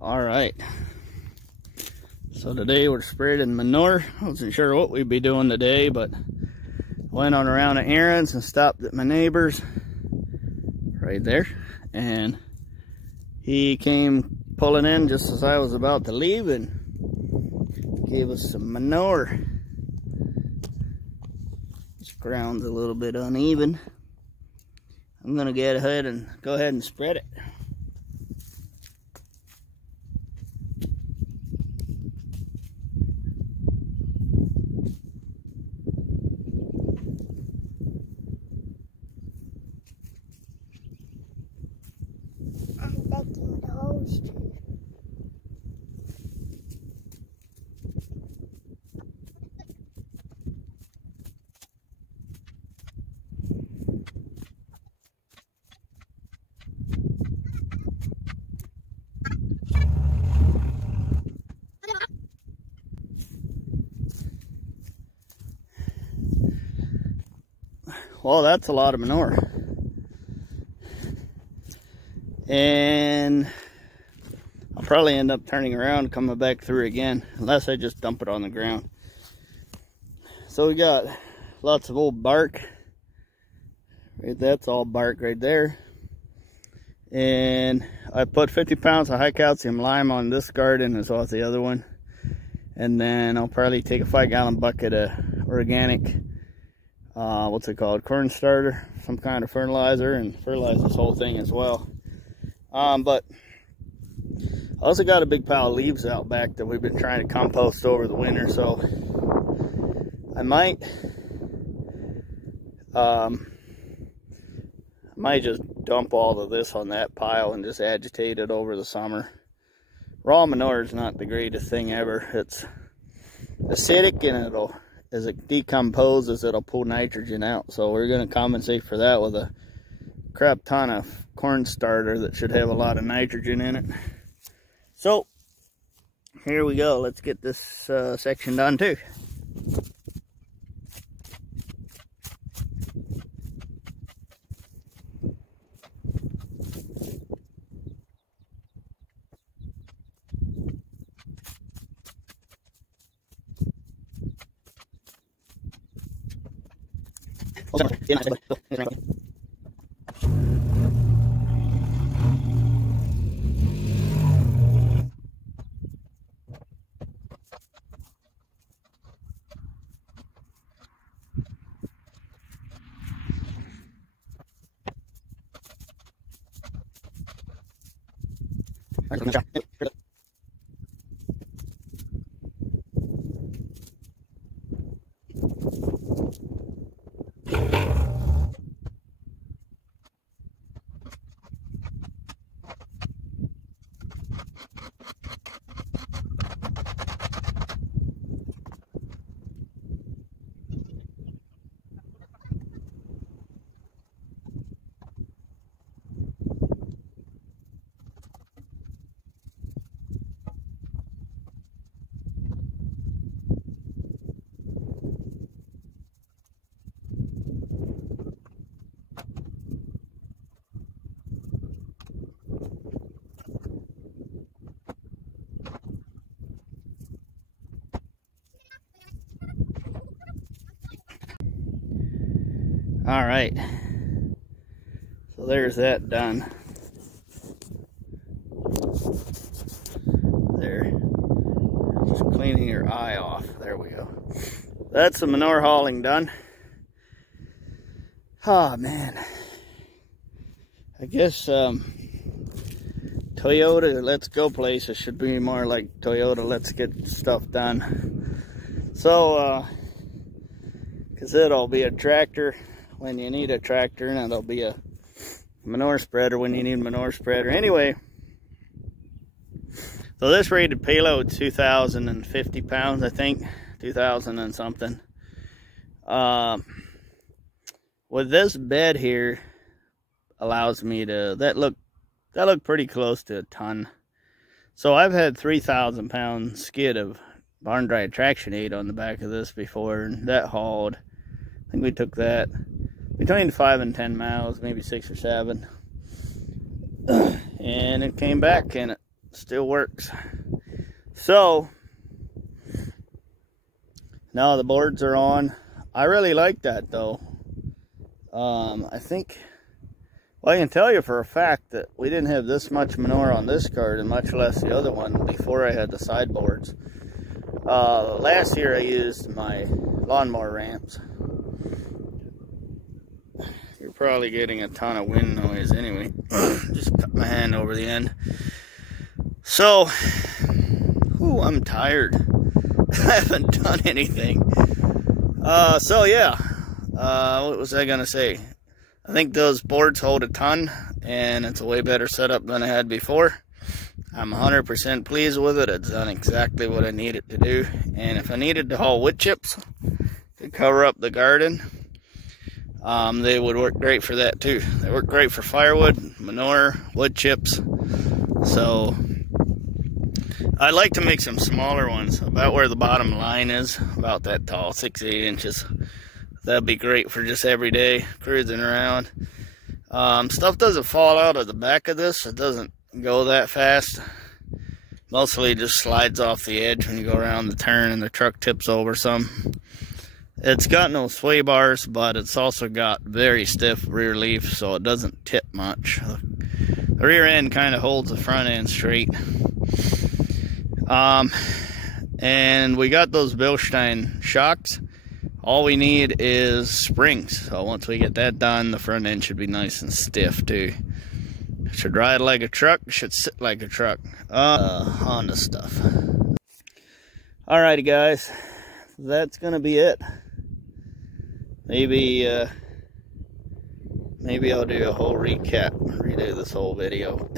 All right, so today we're spreading manure. I wasn't sure what we'd be doing today, but went on around of errands and stopped at my neighbor's right there, and he came pulling in just as I was about to leave and gave us some manure. This ground's a little bit uneven. I'm gonna go ahead and spread it. Well, that's a lot of manure. And I'll probably end up turning around and coming back through again, unless I just dump it on the ground. So we got lots of old bark. Right, that's all bark right there. And I put 50 pounds of high calcium lime on this garden as well as the other one. And then I'll probably take a 5-gallon bucket of organic what's it called, corn starter, some kind of fertilizer, and fertilize this whole thing as well. But I also got a big pile of leaves out back that we've been trying to compost over the winter, so I might just dump all of this on that pile and just agitate it over the summer. Raw manure is not the greatest thing ever. It's acidic, and as it decomposes, it'll pull nitrogen out. So we're going to compensate for that with a crap ton of corn starter that should have a lot of nitrogen in it. So here we go. Let's get this section done too. All right, so there's that done. There, just cleaning your eye off. There we go. That's the manure hauling done. Oh man, I guess Toyota Let's Go places should be more like Toyota Let's Get Stuff Done. So, because it'll be a tractor when you need a tractor, and it'll be a manure spreader when you need a manure spreader. Anyway, so this rated payload 2,050 pounds, I think, 2,000 and something. With this bed here, allows me to, that looked pretty close to a ton. So I've had 3,000 pound skid of barn dry traction aid on the back of this before, and that hauled, I think we took that between 5 and 10 miles, maybe 6 or 7. And it came back, and still works. So now the boards are on. I really like that though. I think, well, I can tell you for a fact that we didn't have this much manure on this cart, and much less the other one, before I had the sideboards. Last year I used my lawnmower ramps. You're probably getting a ton of wind noise anyway. Just cut my hand over the end. So, ooh, I'm tired. I haven't done anything. So yeah, what was I gonna say? I think those boards hold a ton, and it's a way better setup than I had before. I'm 100% pleased with it. It's done exactly what I need it to do. And if I needed to haul wood chips to cover up the garden, they would work great for that too. They work great for firewood, manure, wood chips. So I'd like to make some smaller ones, about where the bottom line is, about that tall, 6-8 inches. That'd be great for just every day cruising around. Stuff doesn't fall out of the back of this. It doesn't go that fast. Mostly just slides off the edge when you go around the turn and the truck tips over some. It's got no sway bars, but it's also got very stiff rear leaf, so it doesn't tip much. The rear end kind of holds the front end straight. And we got those Bilstein shocks. All we need is springs. So once we get that done, the front end should be nice and stiff too. Should ride like a truck, should sit like a truck. Honda stuff. Alrighty guys, that's gonna be it. Maybe I'll do a whole recap, redo this whole video.